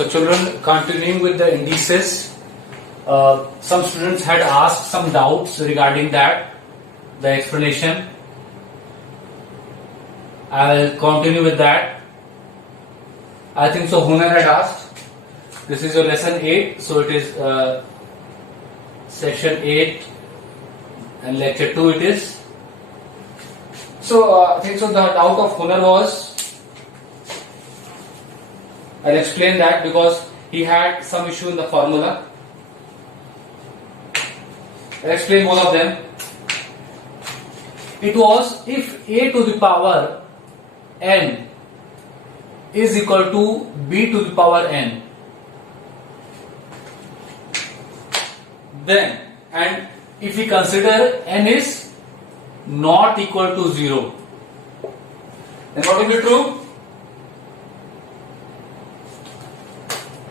So children, continuing with the indices, some students had asked some doubts regarding that, the explanation. I will continue with that. I think so Hunar had asked. This is your lesson 8, so it is section 8 and lecture 2 it is. So I think so the doubt of Hunar was, I'll explain that because he had some issue in the formula. I'll explain both of them. It was if a to the power n is equal to b to the power n, then, and if we consider n is not equal to 0, then what will be true?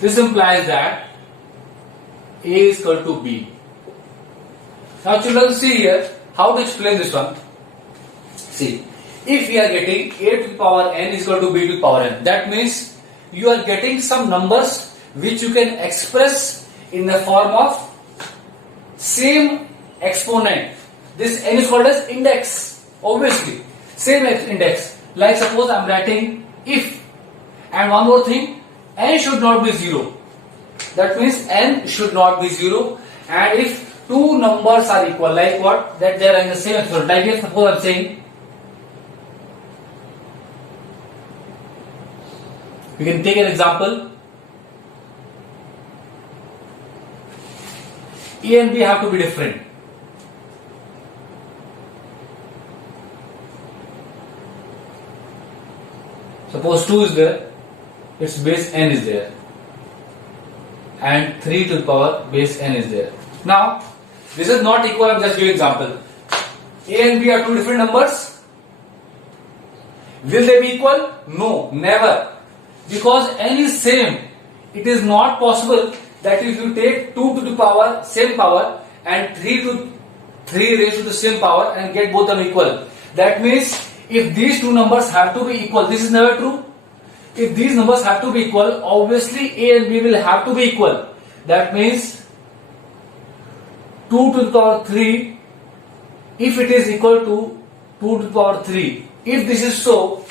This implies that a is equal to b. Now children, see here how to explain this one. See, if we are getting a to the power n is equal to b to the power n, that means you are getting some numbers which you can express in the form of same exponent. This n is called as index, obviously, same index. Like suppose I am writing if, and one more thing, n should not be 0. That means n should not be 0, and if two numbers are equal, like what? That they are in the same exponent. Like here, suppose I am saying, we can take an example. A and B have to be different. Suppose 2 is there, its base n is there, and 3 to the power base n is there. Now, this is not equal, I am just giving example. A and B are two different numbers. Will they be equal? No, never. Because n is same. It is not possible that if you take 2 to the power, same power, and 3 raised to the same power and get both them equal. That means if these two numbers have to be equal, this is never true. If these numbers have to be equal, obviously A and B will have to be equal. That means 2 to the power 3, if it is equal to 2 to the power 3, if this is so,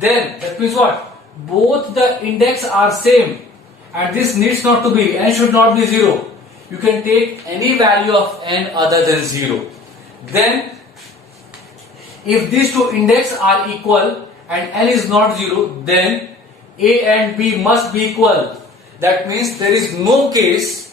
then that means what? Both the index are same, and this needs not to be, n should not be 0. You can take any value of n other than 0. Then, if these two index are equal and n is not 0, then a and b must be equal. That means there is no case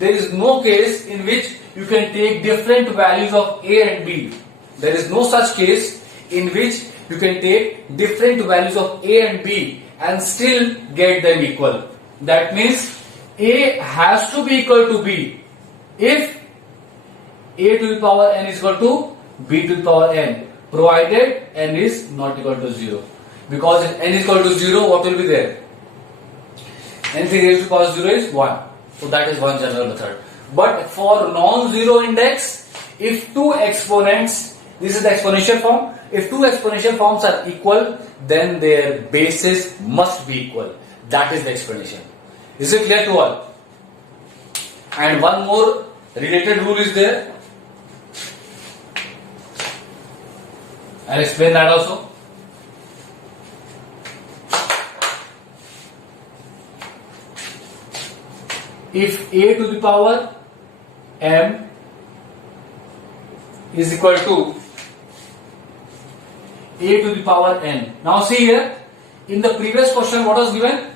in which you can take different values of a and b. There is no such case in which you can take different values of a and b and still get them equal. That means a has to be equal to b if a to the power n is equal to b to the power n, provided n is not equal to 0. Because if n is equal to 0, what will be there? Anything raised to the power 0 is 1. So that is one general method. But for non-zero index, if two exponents, this is the exponential form, if two exponential forms are equal, then their bases must be equal. That is the explanation. Is it clear to all? And one more related rule is there. I'll explain that also. If a to the power m is equal to a to the power n. Now see here, in the previous question what was given?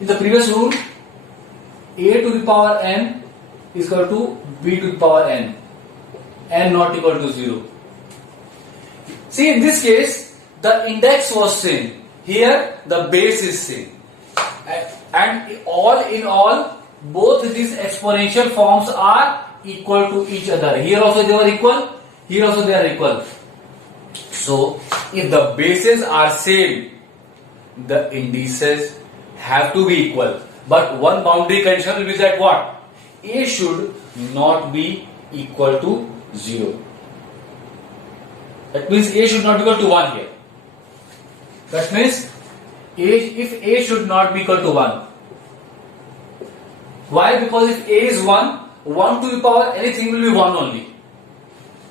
In the previous rule, a to the power n is equal to b to the power n not equal to 0. See, in this case, the index was same. Here, the base is same. And all in all, both these exponential forms are equal to each other. Here also they were equal, here also they are equal. So, if the bases are same, the indices have to be equal. But one boundary condition will be that what? A should not be equal to 0. That means A should not be equal to 1 here. That means if A should not be equal to 1, Why? Because if a is 1, 1 to the power anything will be 1 only.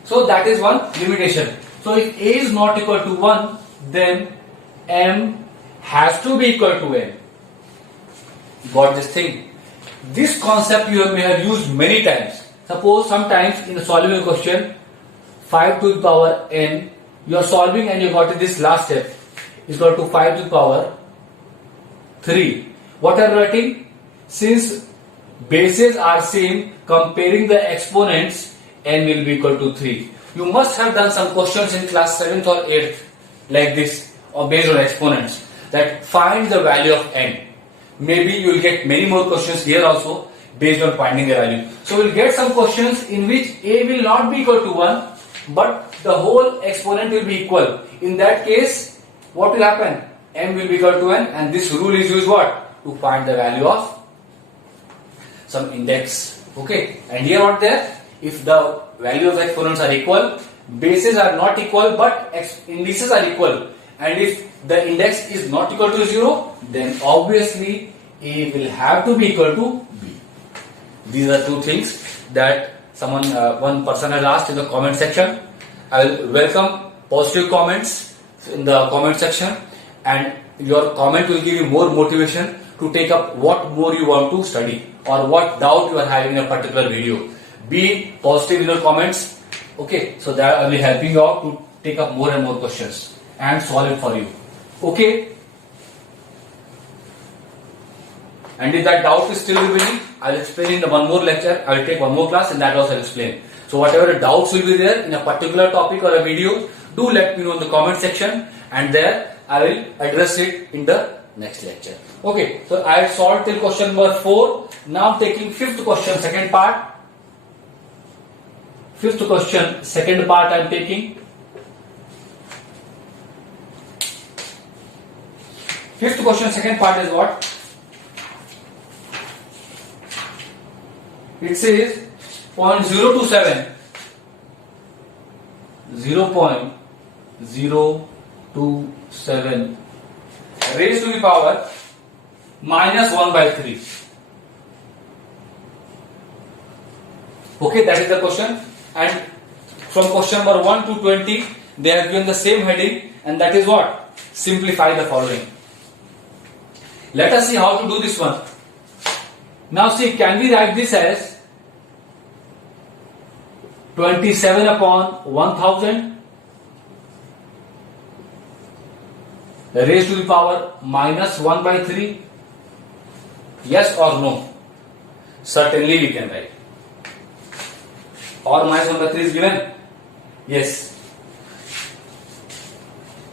So that is one limitation. So if a is not equal to 1, then m has to be equal to n. Got this thing? This concept you may have used many times. Suppose sometimes in solving a question, 5 to the power n, you are solving and you got this last step is equal to 5 to the power 3. What are you writing? Since bases are same, comparing the exponents, n will be equal to 3. You must have done some questions in class 7th or 8th like this, or based on exponents, that find the value of n. Maybe you will get many more questions here also based on finding the value. So we will get some questions in which a will not be equal to 1, but the whole exponent will be equal. In that case, what will happen? M will be equal to n, and this rule is used what? To find the value of some index. Okay, and here what there? If the value of the exponents are equal, bases are not equal, but indices are equal, and if the index is not equal to 0, then obviously a will have to be equal to b. These are two things that one person has asked in the comment section. I will welcome positive comments in the comment section, and your comment will give you more motivation to take up what more you want to study or what doubt you are having in a particular video. Be positive in your comments, okay, so that I will be helping you out to take up more and more questions and solve it for you. Okay, and if that doubt is still remaining, I will explain in the one more lecture. I will take one more class, and that also I will explain. So whatever doubts will be there in a particular topic or a video, do let me know in the comment section, and there I will address it in the next lecture. Okay, so I have solved till question number 4. Now taking fifth question, second part. Fifth question, second part I am taking. Fifth question, second part is what? It says 0.027 raised to the power minus 1 by 3. Okay, that is the question. And from question number 1 to 20, they have given the same heading, and that is what? Simplify the following. Let us see how to do this one. Now see, can we write this as 27 upon 1000 raised to the power minus 1 by 3? Yes or no? Certainly we can write. Or minus 1 by 3 is given? Yes.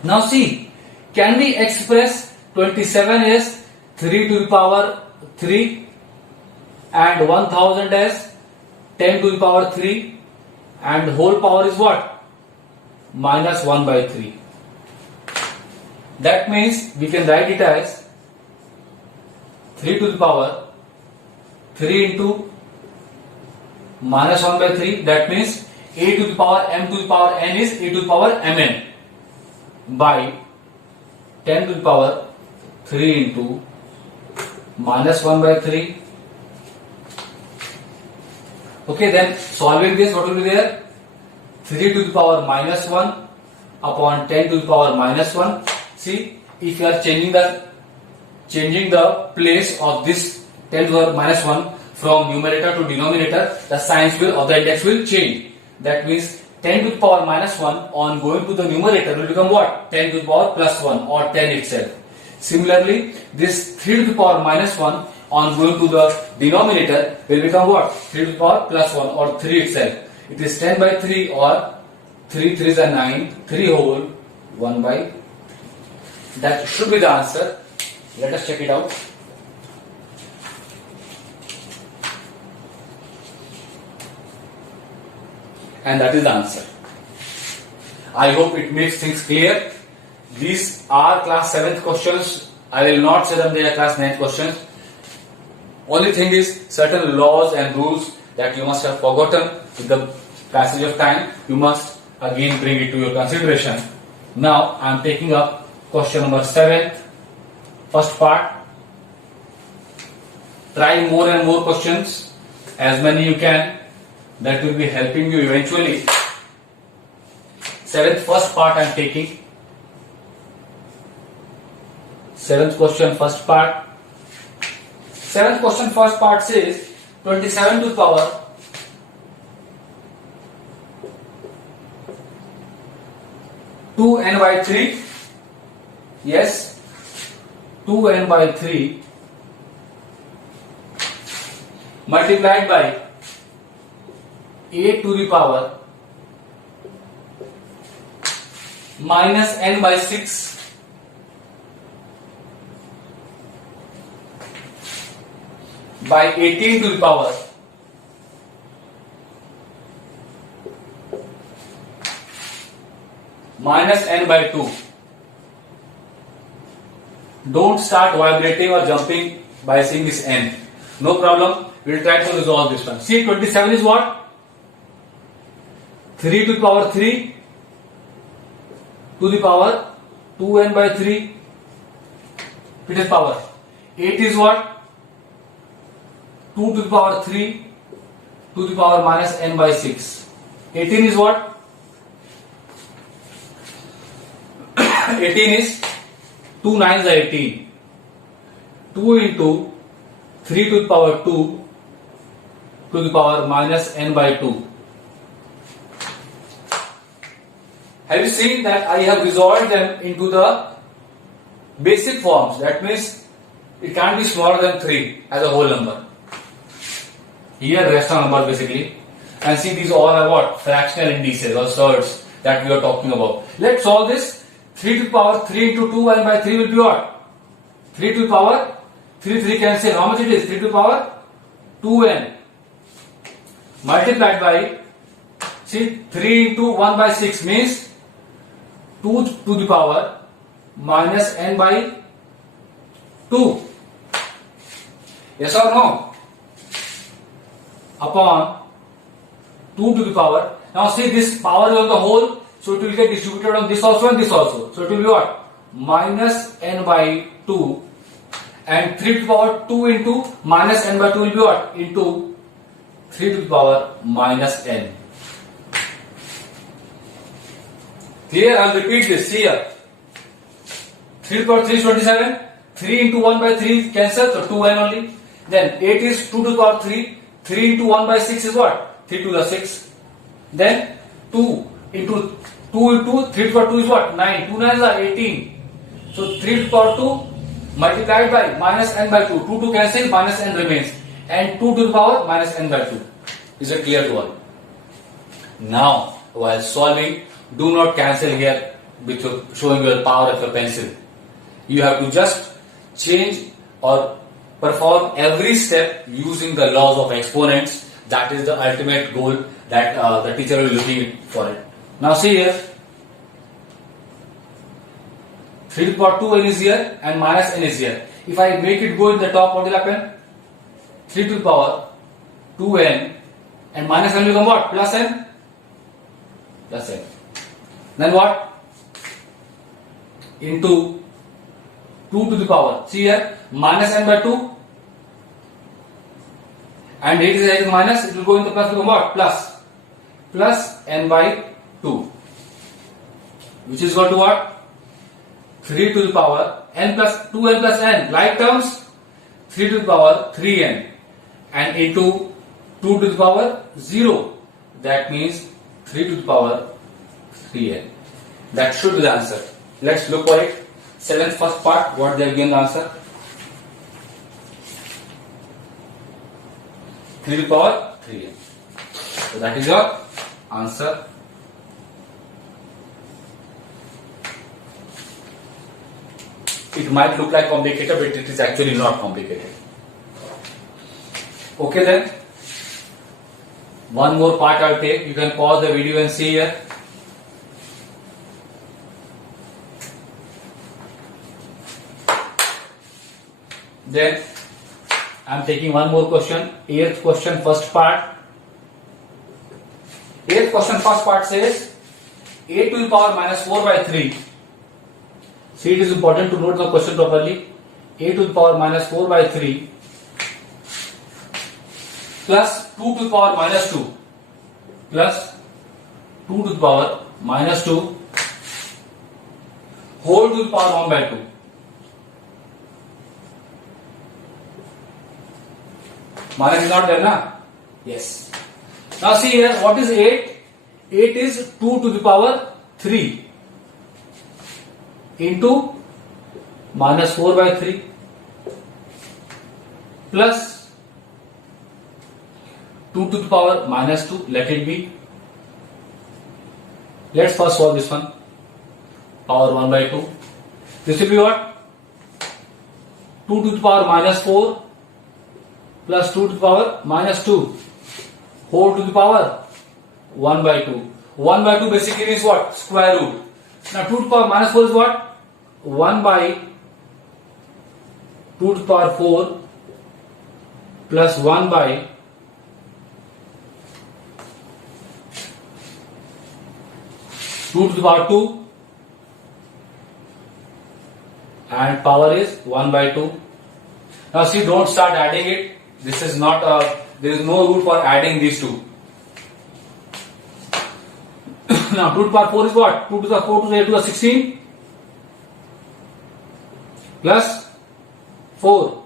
Now see, can we express 27 as 3 to the power 3 and 1000 as 10 to the power 3, and whole power is what? Minus 1 by 3. That means we can write it as 3 to the power 3 into minus 1 by 3. That means a to the power m to the power n is a to the power mn by 10 to the power 3 into minus 1 by 3. Okay, then solving this, what will be there? 3 to the power minus 1 upon 10 to the power minus 1. See, if you are changing the place of this 10 to the power minus 1 from numerator to denominator, the signs of the index will change. That means 10 to the power minus 1 on going to the numerator will become what? 10 to the power plus 1 or 10 itself. Similarly, this 3 to the power minus 1 on going to the denominator will become what? 3 to the power plus 1 or 3 itself. It is 10 by 3 or 3 3s are 9, 3 whole 1 by. That should be the answer. Let us check it out. And that is the answer. I hope it makes things clear. These are class 7th questions. I will not say that they are class 9th questions. Only thing is certain laws and rules that you must have forgotten with the passage of time. You must again bring it to your consideration. Now I am taking up question number 7, first part. Try more and more questions, as many you can. That will be helping you eventually. Seventh first part I am taking. Seventh question first part. Seventh question first part says 27 to the power 2n by 3. Yes, 2n by 3 multiplied by a to the power minus n by 6 by 18 to the power minus n by 2. Don't start vibrating or jumping by seeing this n. No problem. We'll try to resolve this one. See, 27 is what? 3 to the power 3 to the power 2n by 3. It is power. 8 is what? 2 to the power 3 to the power minus n by 6. 18 is what? 18 is 2 9s are 18. 2 into 3 to the power 2 to the power minus n by 2. Have you seen that I have resolved them into the basic forms? That means it can't be smaller than 3 as a whole number. Here rational number basically. And see, these all are what? Fractional indices or surds that we are talking about. Let's solve this. 3 to the power 3 into 2n by 3 will be what? 3 to the power 3 cancel. How much it is? 3 to the power 2n multiplied by, see, 3 into 1 by 6 means 2 to the power minus n by 2. Yes or no? Upon 2 to the power. Now see, this power is on the whole, so it will get distributed on this also and this also. So it will be what? Minus n by 2, and 3 to the power 2 into minus n by 2 will be what? Into 3 to the power minus n. Here I will repeat this. Here 3 to the power 3 is 27. 3 into 1 by 3 cancel, so 2n only. Then 8 is 2 to the power 3. 3 into 1 by 6 is what? 3 to the 6. Then 2 into 3 to the power 2 is what? 9. 2 9s are 18. So 3 to the power 2 multiplied by minus n by 2. 2 to cancel, minus n remains. And 2 to the power minus n by 2. Is it clear to all? Now, while solving, do not cancel here with showing your power of your pencil. You have to just change or perform every step using the laws of exponents. That is the ultimate goal that the teacher will be looking for it. Now see here, 3 to the power 2n is here and minus n is here. If I make it go in the top, what will happen? 3 to the power 2n and minus n will become what? Plus n? Plus n. Then what? Into 2 to the power. See here, minus n by 2 and 8 is minus, it will go into plus, become what? Plus. Plus n by 2, which is equal to what? 3 to the power n plus 2n plus n. Like terms, 3 to the power 3n and into 2 to the power 0. That means 3 to the power 3n. That should be the answer. Let's look for it. 7th first part, what they have given the answer? 3 to the power 3n. So that is your answer. It might look like complicated, but it is actually not complicated. Okay then. One more part I'll take. You can pause the video and see here. Then I am taking one more question. 8th question, first part. 8th question, first part says a to the power minus 4 by 3. See, it is important to note the question properly. A to the power minus 4 by 3 plus 2 to the power minus 2 plus 2 to the power minus 2 whole to the power 1 by 2. Minus is not there, na? Yes. Now see here, what is 8? 8 is 2 to the power 3 into minus 4 by 3 plus 2 to the power minus 2, let it be. Let's first solve this one. Power 1 by 2. This will be what? 2 to the power minus 4 plus 2 to the power minus 2 whole to the power 1 by 2. 1 by 2 basically is what? Square root. Now 2 to the power minus 4 is what? 1 by 2 to the power 4 plus 1 by 2 to the power 2 and power is 1 by 2. Now see, don't start adding it. This is not there is no root for adding these two. Now 2 to the power 4 is what? 2 to the 4 to the 8 to the 16 plus 4.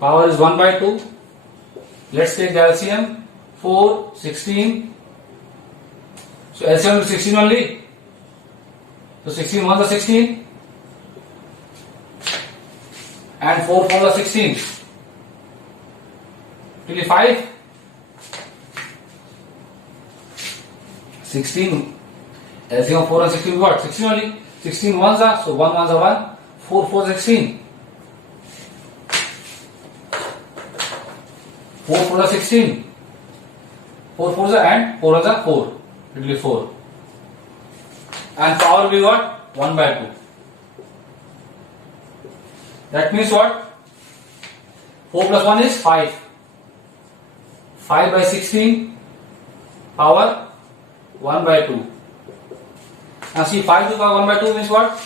Power is 1 by 2. Let's take the LCM. 4, 16. So LCM is 16 only. So 16 1 the 16 and 4 4 the 16. 25. 16. LCM of 4 and 16 is what? 16 only. 16 1s are, so 1 1s are 1. 4 4 16. 4 4 are 16. 4 4s are and 4 are 4. It will be 4. And power will be what? 1 by 2. That means what? 4 plus 1 is 5. 5 by 16 power 1 by 2. Now see, 5 to the power 1 by 2 means what?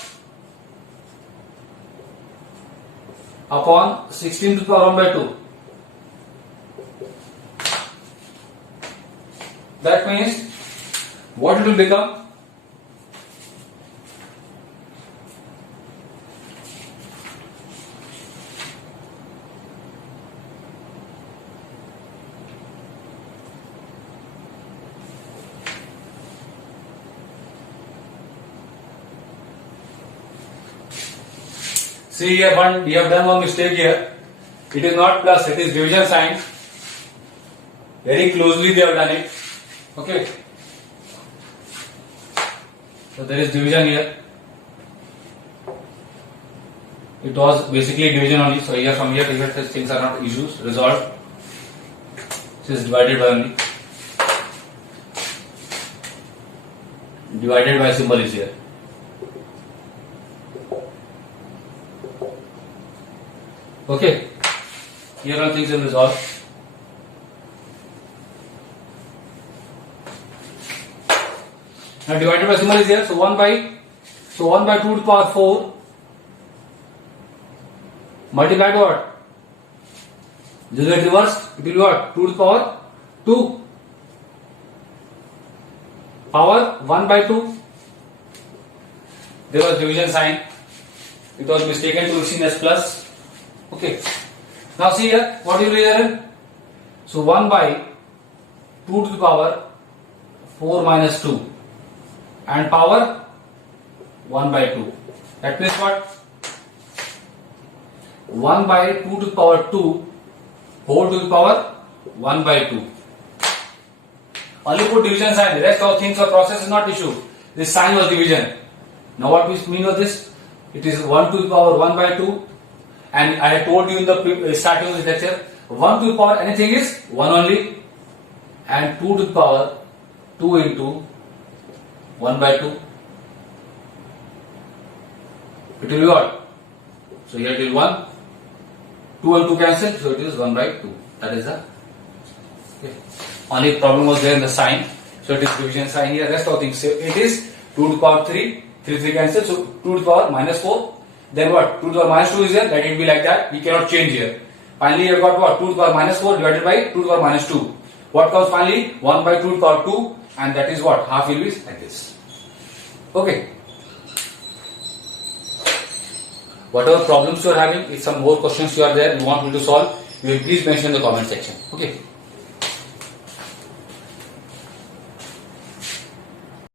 Upon 16 to the power 1 by 2. That means what it will become? See here, we have done one mistake here. It is not plus, it is division sign. Very closely they have done it. Okay. So there is division here. It was basically division only. So here from here to here things are not issues resolved. This is divided by only. Divided by symbol is here. Okay. Here all things are resolved. Now divided by symbol is here. So 1 by 2 to the power 4 multiplied what? This will get reversed. It will be what? 2 to the power 2 power 1 by 2. There was division sign. It was mistaken to be seen as plus. Okay. Now see here, what will be there? So 1 by 2 to the power 4 minus 2 and power 1 by 2. That means what? 1 by 2 to the power 2 whole to the power 1 by 2. Only put division sign. The rest of things or process is not issue. This sign was division. Now what we mean of this? It is 1 to the power 1 by 2. And I had told you in the starting of this lecture, 1 to the power anything is 1 only, and 2 to the power 2 into 1 by 2. It will be what? So here it will 1. 2 and 2 cancel, so it is 1 by 2. That is the okay. Only problem was there in the sign, so it is division sign here. Rest of things, so it is 2 to the power 3, 3 cancel, so 2 to the power minus 4. Then what? 2 to the power minus 2 is here, let it be like that. We cannot change here. Finally, you got what? 2 to the power minus 4 divided by 2 to the power minus 2. What comes finally? 1 by 2 to the power 2, and that is what? Half will be like this. Okay. Whatever problems you are having, if some more questions you are there, you want me to solve, you will please mention in the comment section. Okay.